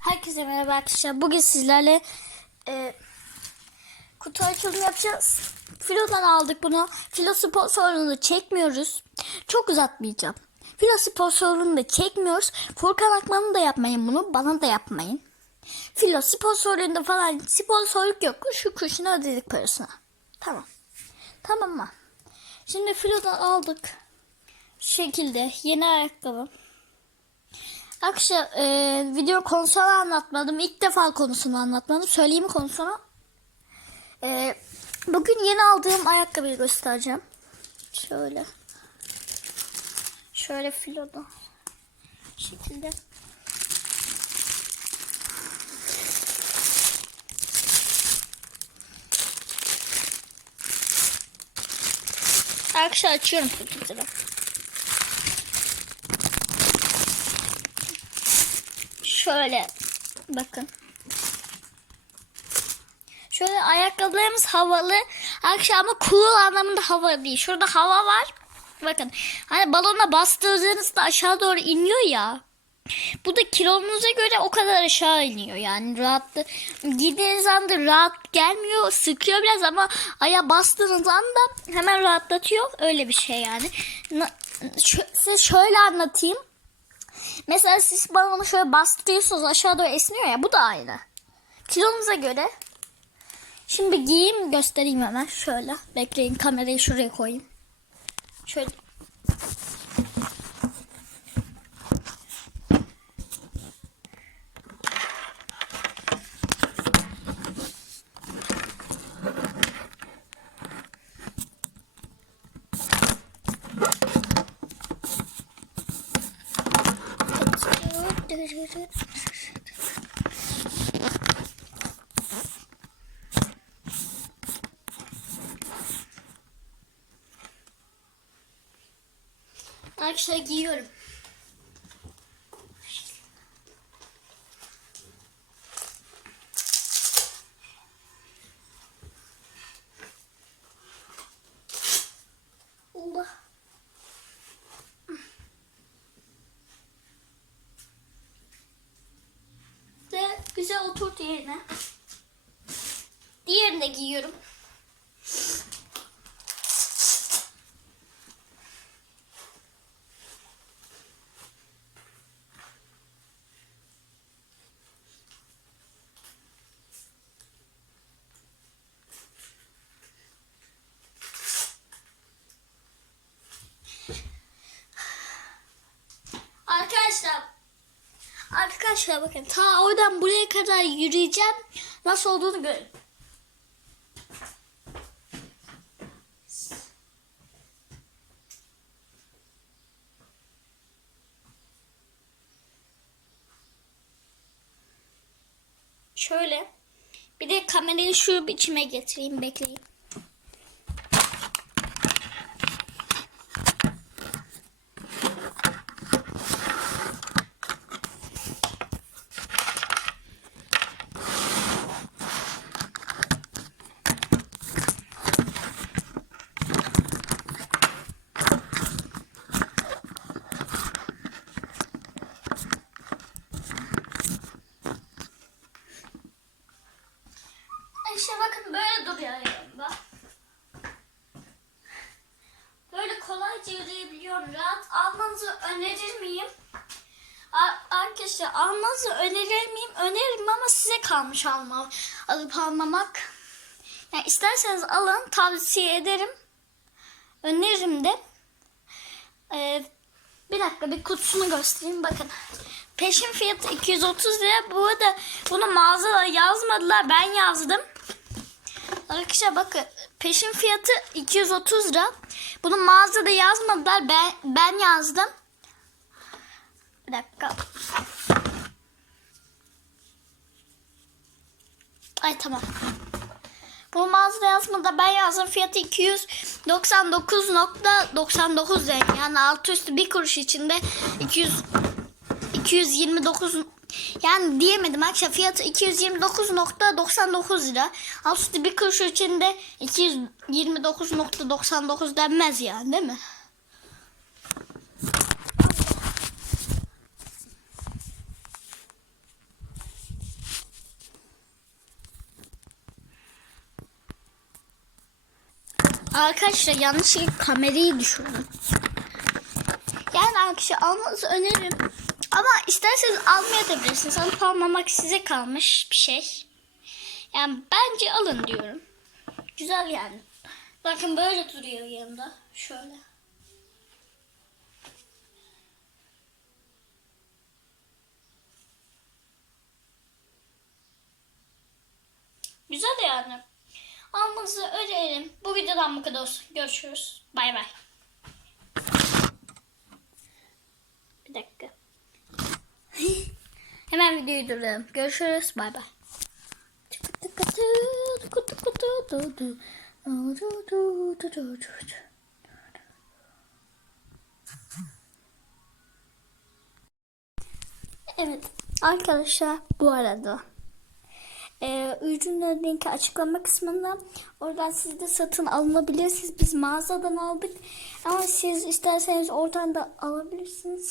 Herkese merhaba arkadaşlar. Bugün sizlerle e, kutu açılımı yapacağız. Filo'dan aldık bunu. Filo sponsorluğunu çekmiyoruz. Çok uzatmayacağım. Filo sponsorluğunu da çekmiyoruz. Furkan Akman'ı da yapmayın bunu. Bana da yapmayın. Filo sponsorluğunda falan sponsorluk yok. Şu kuşuna ödedik parasına. Tamam. Tamam mı? Şimdi Filo'dan aldık. Şu şekilde yeni ayakkabı. Arkadaşlar e, video konusunu anlatmadım. İlk defa konusunu anlatmadım. Söyleyeyim konusunu? E, bugün yeni aldığım ayakkabıyı göstereceğim. Şöyle. Şöyle filoda. Şekilde. Arkadaşlar açıyorum paketini. Şöyle bakın. Şöyle ayakkabılarımız havalı. Akşam ama cool anlamında hava değil. Şurada hava var. Bakın hani balona bastırdığınızda aşağı doğru iniyor ya. Bu da kilonuza göre o kadar aşağı iniyor. Yani rahat giydiğiniz anda rahat gelmiyor. Sıkıyor biraz ama aya bastığınız anda hemen rahatlatıyor. Öyle bir şey yani. Size şöyle anlatayım. Mesela siz balonu şöyle bastırıyorsunuz aşağı doğru esniyor ya bu da aynı. Kilonuza göre. Şimdi giyeyim göstereyim hemen şöyle. Bekleyin kamerayı şuraya koyayım. Şöyle. Arkadaşlar giyiyorum. Güzel oturdu yerine. Diğerini de giyiyorum. Arkadaşlar Arkadaşlar bakın ta oradan buraya kadar yürüyeceğim. Nasıl olduğunu görün. Şöyle. Bir de kamerayı şu biçime getireyim bekleyin. İşte bakın böyle duruyor yanımda. Yürüyebiliyorum. Rahat almanızı önerir miyim? Arkadaşlar almanızı önerir miyim? Öneririm ama size kalmış alma, alıp almamak. Yani isterseniz alın tavsiye ederim. Öneririm de. Ee, bir dakika bir kutusunu göstereyim bakın. Peşin fiyatı 230 lira. Bu arada bunu mağazada yazmadılar. Ben yazdım. Arkadaşlar bakın peşin fiyatı 230 lira. Bunu mağazada yazmadılar. Ben, ben yazdım. Bir dakika. Ay tamam. Bu mağazada yazmadı ben yazdım fiyatı 299.99 lira. Yani altı üstü bir kuruş içinde 200 229 yani diyemedim arkadaşlar fiyatı 229.99 lira. Alt bir kuruş içinde 229.99 denmez yani değil mi? Arkadaşlar yanlışlıkla kamerayı düşürdüm. Yani arkadaşlar almanızı öneririm. Ama isterseniz almayabilirsiniz. Alıp almamak size kalmış bir şey. Yani bence alın diyorum. Güzel yani. Bakın böyle duruyor yanında. Şöyle. Güzel yani. Almanızı öneririm. Bu videodan bu kadar olsun. Görüşürüz. Bay bay. Bir dakika. Hemen videoyu durduralım. Görüşürüz. Bay bay. Evet arkadaşlar bu arada e, ürünün linki açıklama kısmında oradan siz de satın alınabilirsiniz. Biz mağazadan aldık ama siz isterseniz oradan da alabilirsiniz.